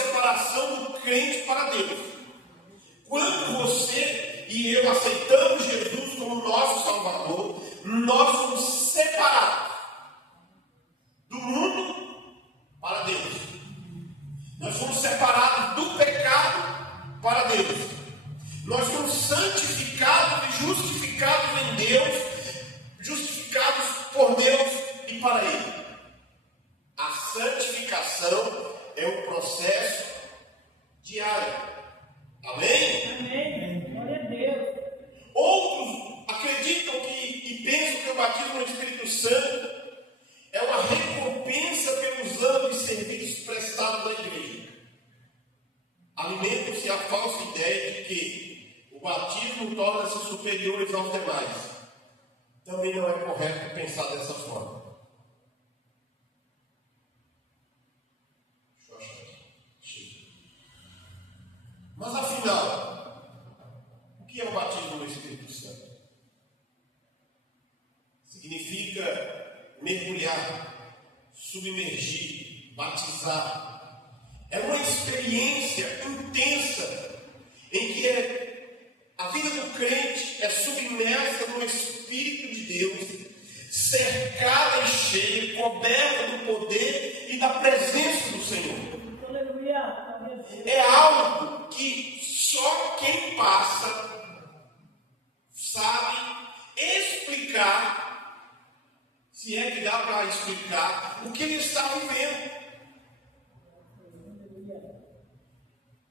separação do crente para Deus. Quando você e eu aceitamos Jesus como nosso Salvador, nós somos separados do mundo para Deus. Nós somos separados do pecado para Deus. Nós somos santificados e justificados em Deus, justificados por Deus e para Ele. A santificação é um processo diário. Amém? Amém. Glória a Deus. Outros acreditam e pensam que o batismo no Espírito Santo é uma recompensa pelos anos de serviço prestado na igreja. Alimentam-se a falsa ideia de que o batismo torna-se superiores aos demais. Também não é correto pensar dessa forma. Deixa eu achar aqui. Mas afinal, o que é o batismo no Espírito Santo? Significa mergulhar, submergir, batizar. É uma experiência intensa em que a vida do crente é submersa no Espírito de Deus, cercada e cheia, coberta do poder e da presença do Senhor. É algo que só quem passa sabe explicar, se é que dá para explicar, o que ele está vivendo.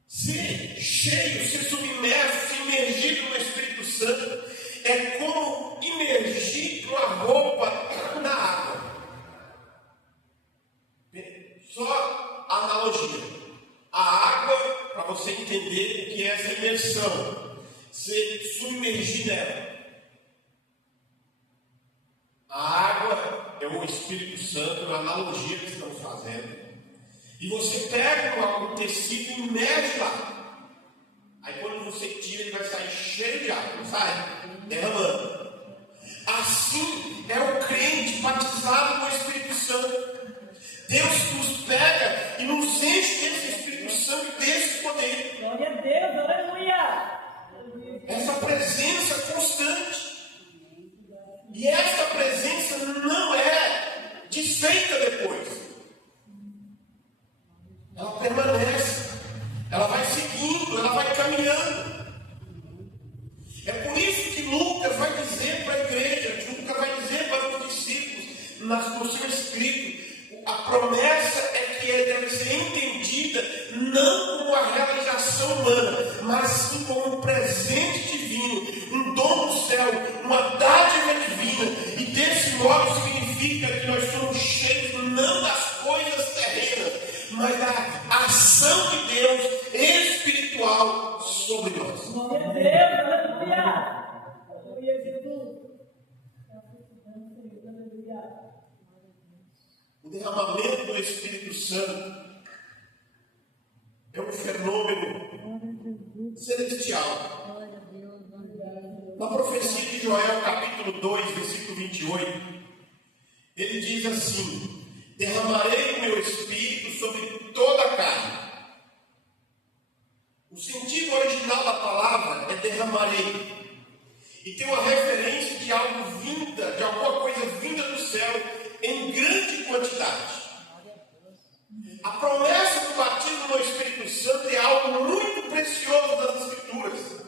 Ser cheio, ser submerso, ser imergido no Espírito Santo é como imergir uma roupa na água. Só analogia. A água, para você entender o que é essa imersão, se submergir nela. A água é o Espírito Santo, a analogia que estamos fazendo. E você pega um tecido e imerge lá. Aí quando você tira, ele vai sair cheio de água, sai derramando. Assim é o crente batizado com o Espírito Santo. Deus nos pega e nos enche desse Espírito Santo e desse poder. Glória a Deus, aleluia. Essa presença constante. E essa presença não é desfeita depois. Ela permanece. Ela vai seguindo, ela vai caminhando. É por isso que Lucas vai dizer para a igreja, Lucas vai dizer para os discípulos, no seu escrito, a promessa é que deve ser entendida não como uma realização humana, mas sim como um presente divino, um dom do céu, uma dádiva divina. E desse modo significa que nós somos cheios não das coisas terrenas, mas da ação de Deus espiritual sobre nós. Glória a Deus, aleluia. Aleluia, Jesus. Aleluia. O derramamento do Espírito Santo é um fenômeno celestial. Na profecia de Joel, capítulo 2, versículo 28, ele diz assim: derramarei o meu Espírito sobre toda a carne. O sentido original da palavra é derramarei. E tem uma referência de algo vinda, de alguma coisa vinda do céu em grande quantidade. A promessa do batismo no Espírito Santo é algo muito precioso das Escrituras.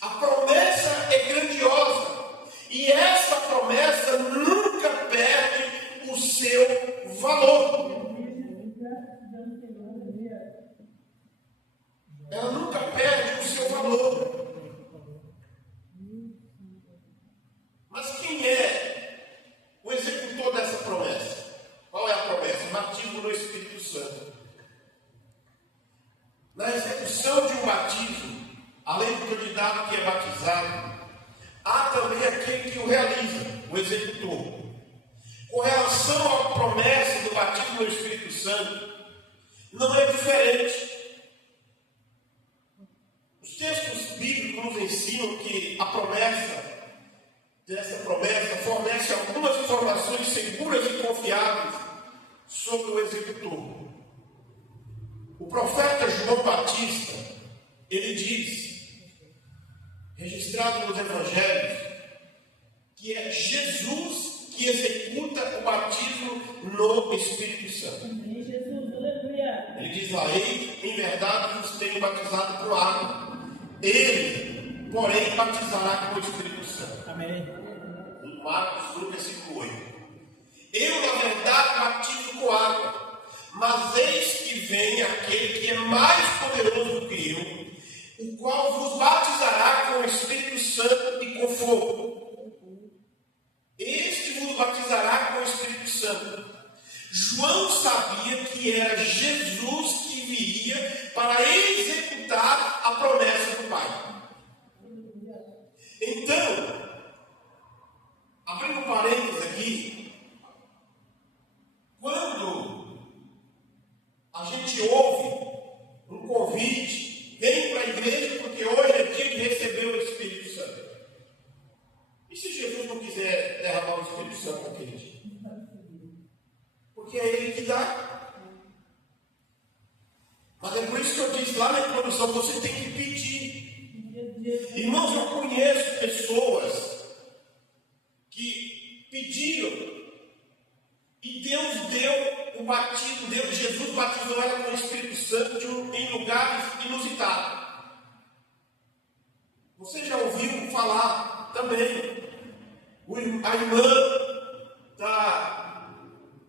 A promessa é grandiosa. E essa promessa nunca perde o seu valor. Ela nunca perde o seu valor. Mas quem é o executor dessa promessa? Qual é a promessa? O batismo no Espírito Santo. Na execução de um batismo, além do candidato que é batizado, há também aquele que o realiza, o executor. Com relação à promessa do batismo no Espírito Santo, não é diferente. Os textos bíblicos nos ensinam que a promessa dessa promessa fornece algumas informações seguras e confiáveis sobre o executor. O profeta João Batista, ele diz, registrado nos evangelhos, que é Jesus que executa o batismo no Espírito Santo. Amém, Jesus. Aleluia. Ele diz lá, em verdade vos tenho batizado com água. Ele, porém, batizará com o Espírito Santo. Amém. Em Marcos 1, versículo 8. Eu, na verdade, batizo com água, mas eis que vem aquele que é mais poderoso do que eu, o qual vos batizará com o Espírito Santo e com fogo. Este vos batizará com o Espírito Santo. João sabia que era Jesus que viria para executar a promessa do Pai. Então, abrindo um parênteses aqui, quando a gente ouve um convite, vem para a igreja porque hoje é dia de receber o Espírito Santo. E se Jesus não quiser derramar o Espírito Santo naquele dia? Porque é Ele que dá. Mas é por isso que eu disse lá na introdução, você tem que pedir. Irmãos, eu conheço pessoas que pediram e Deus deu o batismo, Jesus batizou ela com o Espírito Santo em lugares inusitados. Você já ouviu falar também? A irmã está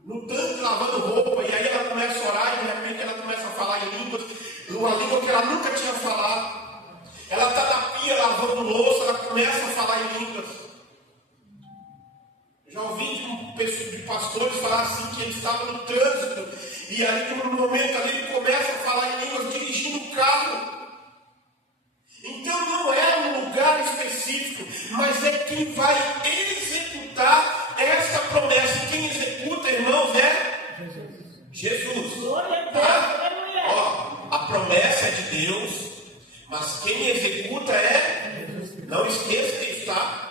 no tanque lavando roupa, e aí ela começa a orar, e de repente ela começa a falar em línguas, uma língua que ela nunca tinha falado. Ela está na pia lavando louça, ela começa a falar em línguas. Já ouvi de pastores falar assim, que ele estava no trânsito, e aí no momento ali ele começa a falar em línguas dirigindo o carro. Então não é um lugar específico, mas é quem vai executar essa promessa. Quem executa, irmãos, é Jesus. Glória a Deus. Tá? Aleluia. Ó, a promessa é de Deus, mas quem executa é, não esqueça disso, tá?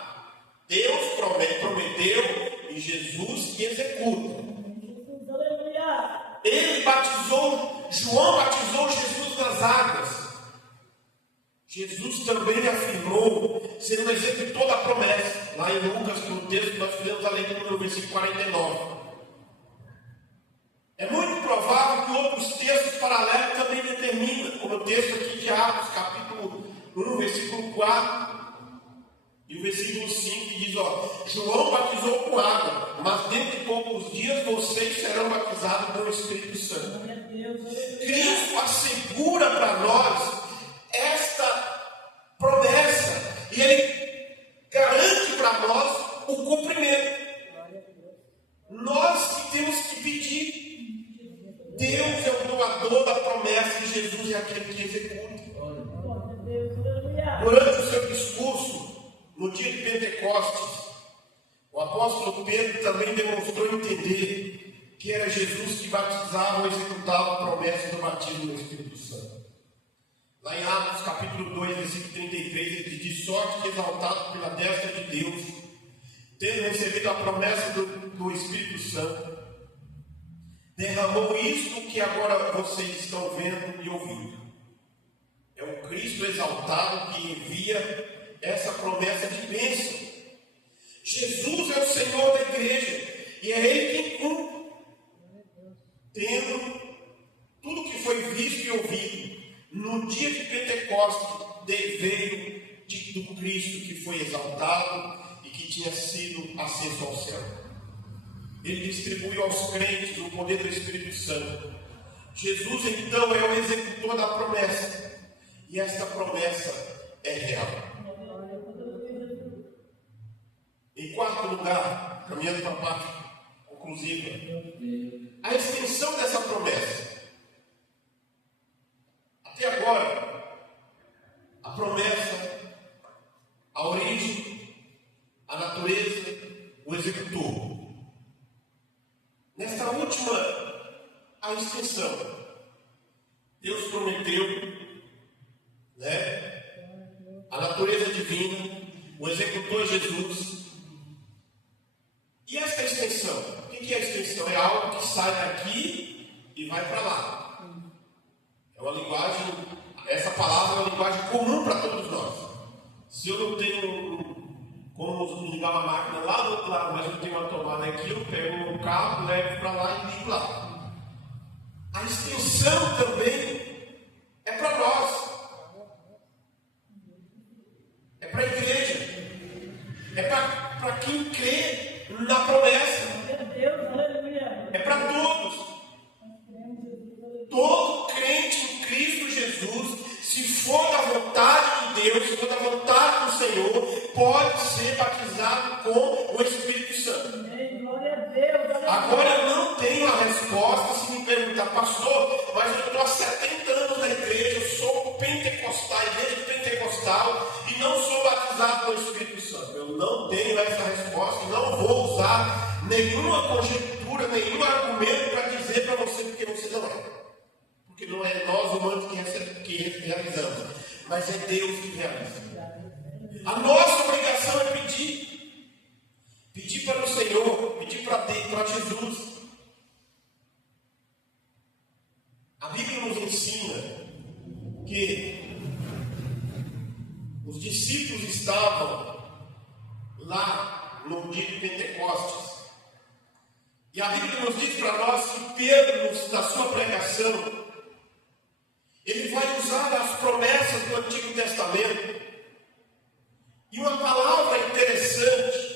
Deus prometeu e Jesus que executa. Jesus. Aleluia. Ele batizou, João batizou Jesus nas águas. Jesus também afirmou ser um executor da promessa. Lá em Lucas, no texto que nós fizemos a leitura no versículo 49. É muito provável que outros textos paralelos também determinam, como o texto aqui de Atos, capítulo 1, versículo 4 e o versículo 5, que diz, ó, João batizou com água, mas dentro de poucos dias vocês serão batizados com o Espírito Santo. Glória a Deus. Aleluia. Cristo assegura para nós esta promessa, e Ele garante para nós o cumprimento. Nós que temos que pedir. Deus é o doador da promessa, e Jesus é aquele que executa. Glória a Deus. Aleluia. Durante o seu discurso, no dia de Pentecostes, o apóstolo Pedro também demonstrou entender que era Jesus que batizava ou executava a promessa do batismo no Espírito Santo. Lá em Atos capítulo 2, versículo 33, ele diz, de sorte que exaltado pela destra de Deus, tendo recebido a promessa do Espírito Santo, derramou isto que agora vocês estão vendo e ouvindo. É o Cristo exaltado que envia essa promessa de bênção. Jesus é o Senhor da igreja, e é Ele quem cumpre, tendo tudo que foi visto e ouvido. No dia de Pentecostes veio do Cristo que foi exaltado e que tinha sido aceso ao céu. Ele distribuiu aos crentes o poder do Espírito Santo. Jesus então é o executor da promessa, e esta promessa é real. Em quarto lugar, caminhando para a parte conclusiva, a extensão dessa promessa. Até agora, a promessa, a origem, a natureza, o executor. Nesta última, a extensão. Deus prometeu, né? A natureza divina, o executor Jesus. E esta extensão? O que é a extensão? É algo que sai daqui e vai para lá. uma linguagem, essa palavra é uma linguagem comum para todos nós. Se eu não tenho como ligar uma máquina lá do outro lado, mas eu tenho uma tomada aqui, eu pego um carro, levo para lá e ligo lá. A extensão também é para nós. É para a igreja. É para quem crê na promessa. É para todos. Todo crente em Cristo Jesus, se for da vontade de Deus, se for da vontade do Senhor, pode ser batizado com o Espírito Santo. Agora eu não tenho a resposta se me perguntar, pastor, mas eu estou há 70 anos na igreja, eu sou pentecostal, igreja pentecostal, e não sou batizado com o Espírito Santo. Eu não tenho essa resposta e não vou usar nenhuma conjectura, nenhum argumento para dizer para você porque você não é. Porque não é nós humanos que realizamos, mas é Deus que realiza. A nossa obrigação é pedir. Pedir para o Senhor, pedir para Jesus. A Bíblia nos ensina que os discípulos estavam lá no dia de Pentecostes. E a Bíblia nos diz para nós que Pedro, na sua pregação, ele vai usar as promessas do Antigo Testamento. E uma palavra interessante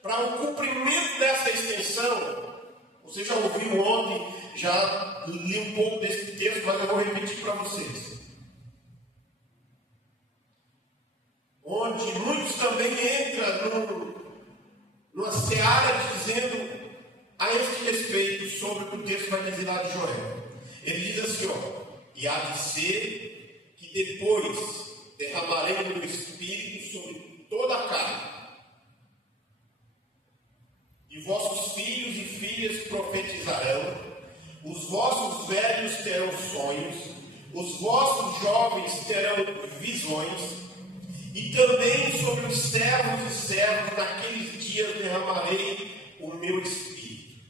para o cumprimento dessa extensão. Você já ouviu ontem, já li um pouco desse texto, mas eu vou repetir para vocês. Onde muitos também entram numa seara dizendo a este respeito sobre o que o texto vai dizer lá de Joel. Ele diz assim, e há de ser que depois derramarei o meu Espírito sobre toda a carne. E vossos filhos e filhas profetizarão, os vossos velhos terão sonhos, os vossos jovens terão visões, e também sobre os servos e servas naqueles dias derramarei o meu Espírito.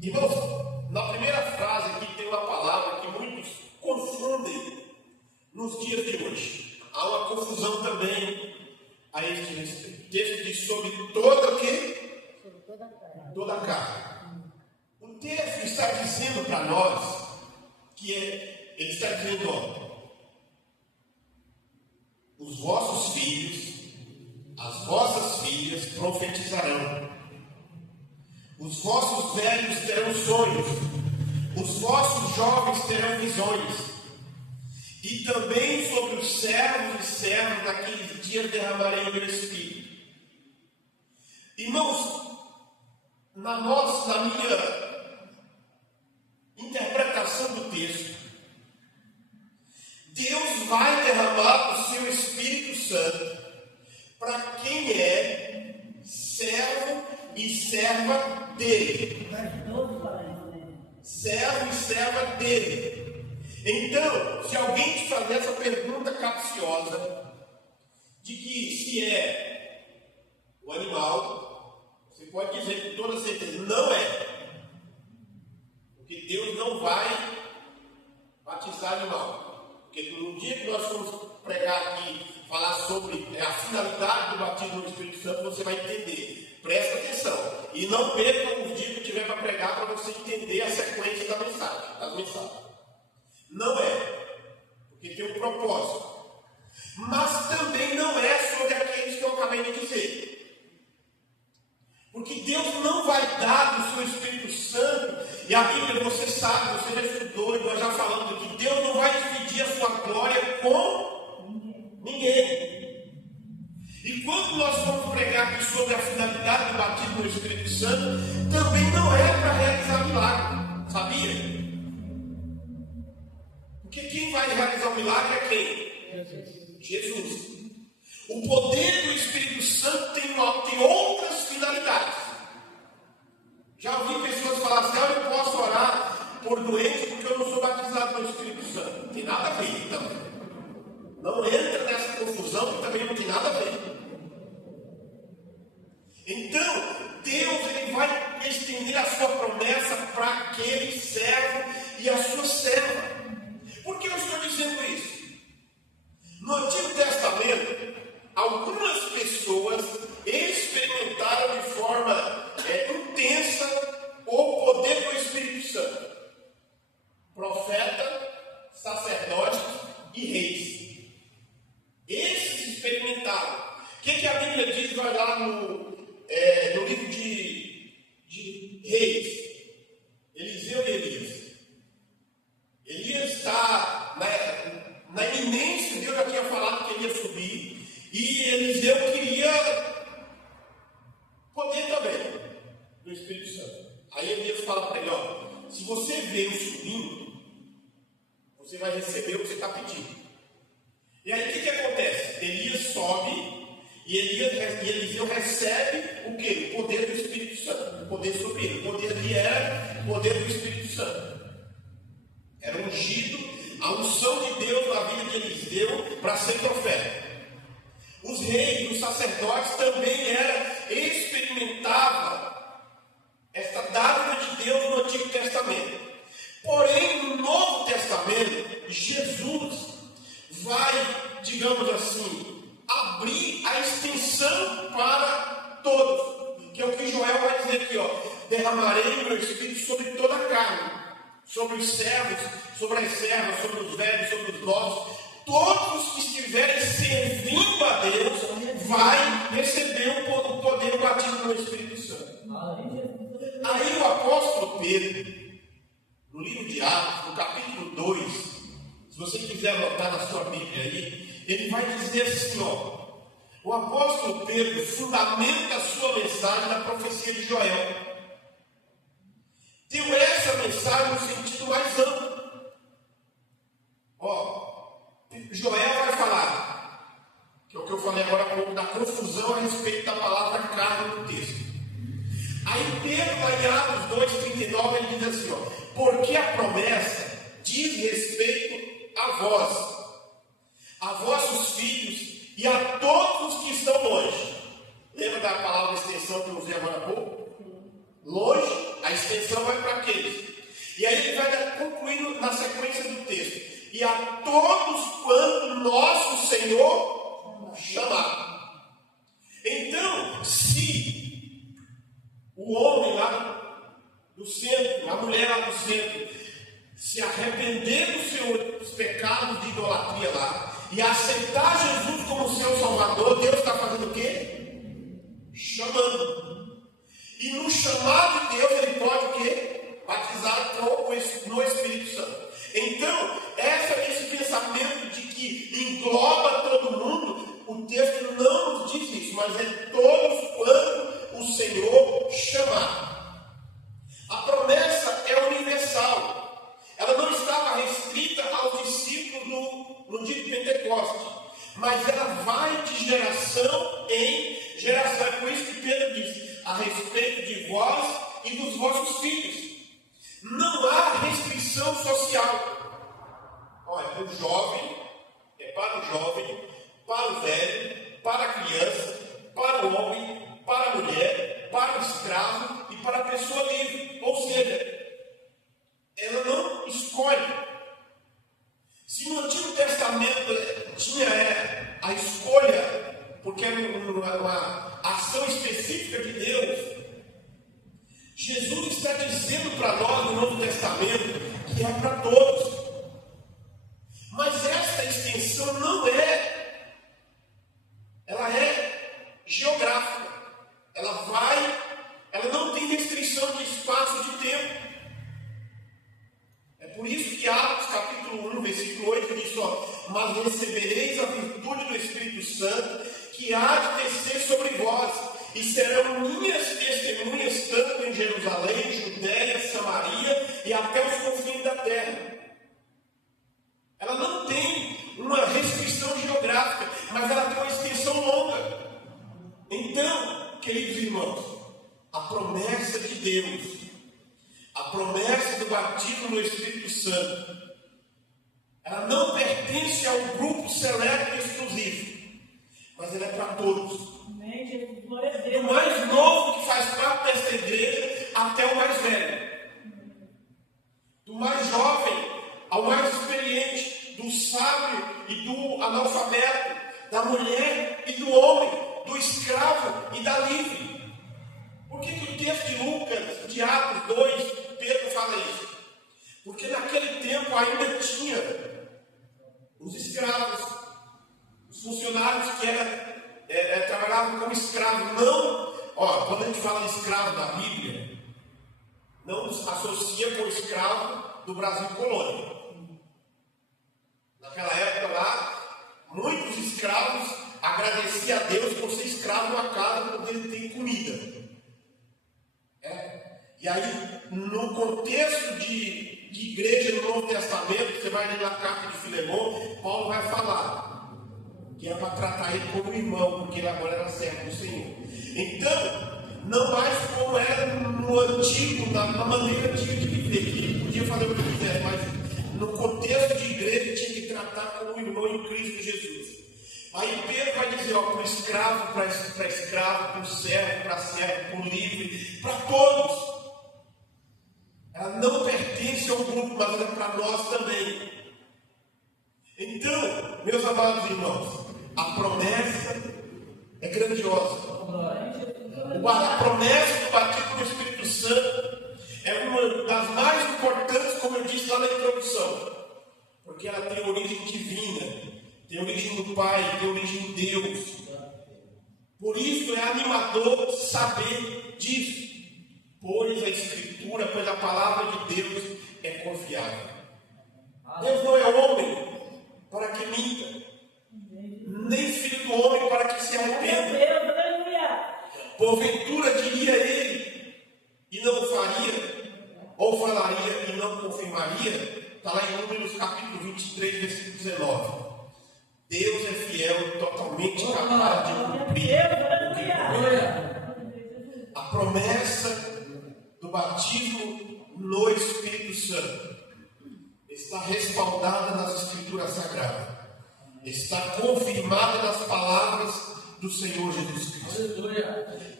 Irmãos, na primeira frase aqui tem uma palavra que muitos confundem nos dias de hoje. Há uma confusão também a este respeito. O texto diz sobre toda o quê? Sobre toda a carne. O texto está dizendo para nós que ele está dizendo, os vossos filhos, as vossas filhas profetizarão. Os vossos velhos terão sonhos. Os vossos jovens terão visões. E também sobre os servos e servas naqueles dias derramarei o meu Espírito. Irmãos, na minha interpretação do texto, Deus vai derramar o seu Espírito Santo para quem é servo e serva dele. Servo e serva dele. Então, se alguém te fazer essa pergunta capciosa, de que se é o animal, você pode dizer com toda certeza, não é. Porque Deus não vai batizar animal. Porque no dia que nós formos pregar aqui, falar sobre a finalidade do batismo no Espírito Santo, você vai entender. Presta atenção. E não perca os dias que tiver para pregar para você entender a sequência das mensagens. Não é. Porque tem um propósito. Mas também não é sobre aqueles que eu acabei de dizer. Porque Deus não vai dar o seu Espírito Santo. E a Bíblia, você sabe, você já estudou, e nós já falamos aqui, Deus não vai dividir a sua glória com ninguém. E quando nós vamos pregar aqui sobre a finalidade do batismo no Espírito Santo, também não é para realizar milagre, sabia? Porque quem vai realizar o milagre é quem? Jesus. O poder do Espírito Santo tem outras finalidades. Já ouvi pessoas falar assim, eu não posso orar por doente porque eu não sou batizado no Espírito Santo. Não tem nada a ver, então. Não entra nessa confusão que também não tem nada a ver. Então, Deus ele vai estender a sua promessa para aquele servo e a sua serva. Por que eu estou dizendo isso? No Antigo Testamento, algumas pessoas experimentaram de forma intensa o poder do Espírito Santo. Profeta, sacerdotes e reis. Esses experimentaram. O que a Bíblia diz? Vai lá no livro de Reis. Eliseu e Elias. Elias está na iminência, Deus já tinha falado que ele ia subir. E Eliseu queria poder também do Espírito Santo. Aí Elias fala para ele, ó, se você vê o subindo, você vai receber o que você está pedindo. E aí o que acontece? Elias sobe e Eliseu recebe o quê? O poder do Espírito Santo. O poder sobre ele. O poder ali era o poder do Espírito Santo. Era ungido, a unção de Deus na vida de Eliseu para ser profeta. Os reis, os sacerdotes também experimentavam esta dádiva de Deus no Antigo Testamento. Porém, no Novo Testamento, Jesus vai, digamos assim, abrir a extensão para todos. Que é o que Joel vai dizer aqui, ó. Derramarei o meu Espírito sobre toda a carne. Sobre os servos, sobre as servas, sobre os velhos, sobre os novos. Todos que estiverem servindo a Deus vai receber o poder, o batismo no Espírito Santo. Aí o apóstolo Pedro, no livro de Atos, no capítulo 2, se você quiser anotar na sua Bíblia aí, ele vai dizer assim, ó. O apóstolo Pedro fundamenta a sua mensagem na profecia de Joel. Deu essa mensagem no sentido mais amplo. Ó, Joel vai falar, que é o que eu falei agora há pouco, da confusão a respeito da palavra carne no texto. Aí Pedro, lá em Atos 2,39, ele diz assim, ó, porque a promessa diz respeito a vossos filhos e a todos os que estão longe. Lembra da palavra extensão que eu usei agora há pouco? Longe, a extensão vai para aqueles. E aí ele vai concluindo na sequência do texto. E a todos quanto nosso Senhor chamar. Então, se o homem lá do centro, a mulher lá do centro, se arrepender dos seus pecados de idolatria lá, e aceitar Jesus como seu Salvador, Deus está fazendo o quê? Chamando. E no chamado de Deus, ele pode o quê? Batizar no Espírito Santo. Então, esse pensamento de que engloba todo mundo, o texto não nos diz isso, mas é todos quando o Senhor chamar. A promessa é universal. Ela não estava restrita aos discípulos no dia de Pentecostes, mas ela vai de geração em geração. É por isso que Pedro diz, a respeito de vós e dos vossos filhos. Não há restrição social. Olha, para o jovem, para o velho, para a criança, para o homem, para a mulher, para o escravo e para a pessoa livre. Ou seja, ela não escolhe. Se no Antigo Testamento tinha a escolha, porque era uma ação específica de Deus, Jesus está dizendo para nós no Novo Testamento que é para todos. Mas essa extensão não ela é geográfica. Ela não tem restrição de espaço e de tempo. É por isso que Atos capítulo 1, versículo 8 diz, ó, mas recebereis a virtude do Espírito Santo, que há de descer sobre vós, e serão minhas testemunhas, tanto em Jerusalém, Judéia, Samaria e até os confins da terra. Ela não tem uma restrição geográfica, mas ela tem uma extensão longa. Então, queridos irmãos, a promessa de Deus, a promessa do batismo no Espírito Santo, ela não pertence ao grupo seleto e exclusivo, mas ela é para todos. Do mais novo que faz parte dessa igreja até da mulher e do homem, do escravo e da livre. Por que o texto de Lucas, de Atos 2, Pedro fala isso? Porque naquele tempo ainda tinha os escravos, os funcionários que trabalhavam como escravos. Não, quando a gente fala de escravo da Bíblia, não associa com o escravo do Brasil colônia. Naquela época lá, muitos escravos agradeciam a Deus por ser escravo numa casa onde ele tem comida. E aí, no contexto de igreja no Novo Testamento, você vai ler na carta de Filemão, Paulo vai falar que é para tratar ele como irmão, porque ele agora era servo do Senhor. Então, não mais como era no antigo, na maneira antiga de viver, que ele podia fazer o que quisesse, mas no contexto de igreja tinha que tratar como irmão em Cristo Jesus. Aí Pedro vai dizer, para o escravo, para escravo, para o servo, para servo, para o livre, para todos. Ela não pertence ao grupo, mas é para nós também. Então, meus amados irmãos, a promessa é grandiosa. A promessa do batismo no Espírito Santo é uma das mais importantes, como eu disse lá na introdução, porque ela tem origem divina, tem origem do Pai, tem origem de Deus. Por isso é animador saber disso. Pois a Escritura, pois a palavra de Deus é confiável. Deus não é homem para que minta, nem filho do homem para que se arrependa. Porventura diria ele e não faria, ou falaria e não confirmaria. Está lá em Números capítulo 23, versículo 19. Deus é fiel e totalmente capaz de cumprir o que promete. A promessa do batismo no Espírito Santo está respaldada nas Escrituras Sagradas, está confirmada nas palavras do Senhor Jesus Cristo.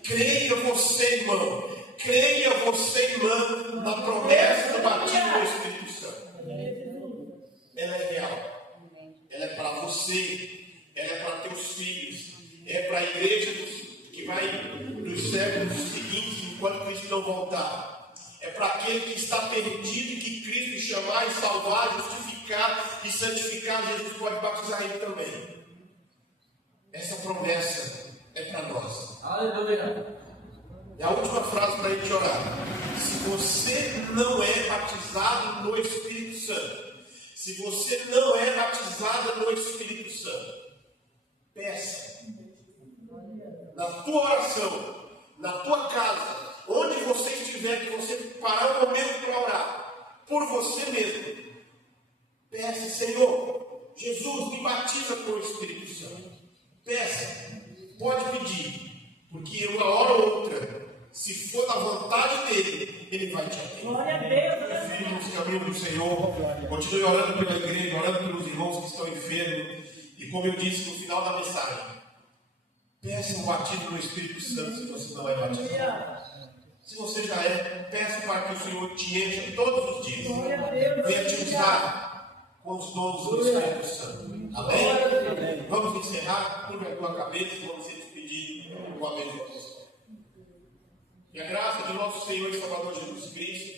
Creia você, irmão, creia você, irmã, na promessa do batismo no Espírito Santo. Ela é real, ela é para você, ela é para teus filhos, é para a igreja que vai dos séculos seguintes, enquanto Cristo não voltar. É para aquele que está perdido e que Cristo chamar e salvar, justificar e santificar, Jesus pode batizar ele também. Essa promessa é para nós. Aleluia. E a última frase para a gente orar. Se você não é batizado no Espírito Santo, se você não é batizada no Espírito Santo, peça. Na tua oração, na tua casa, onde você estiver, que você parar um momento para orar, por você mesmo, peça, Senhor, Jesus, me batiza com o Espírito Santo. Peça, pode pedir, porque uma hora ou outra, se for da vontade dele, ele vai te atender. Glória a Deus. Confie nos caminhos do Senhor, continue orando pela igreja, orando pelos irmãos que estão enfermos, e como eu disse no final da mensagem, peça um batismo no Espírito Santo se você não é batizado. Se você já é, peça para que o Senhor te encha todos os dias. Venha te usar com os dons do Espírito Santo. Amém? Vamos encerrar, curva a tua cabeça, vamos se despedir com a mesma pessoa. E a graça de nosso Senhor e Salvador Jesus Cristo,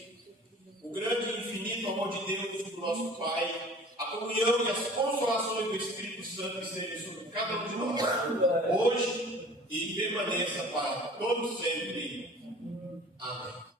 o grande e infinito amor de Deus, do nosso Pai, a comunhão e as consolações do Espírito Santo estejam sobre cada um de nós, hoje e permaneça para todos sempre. Amém.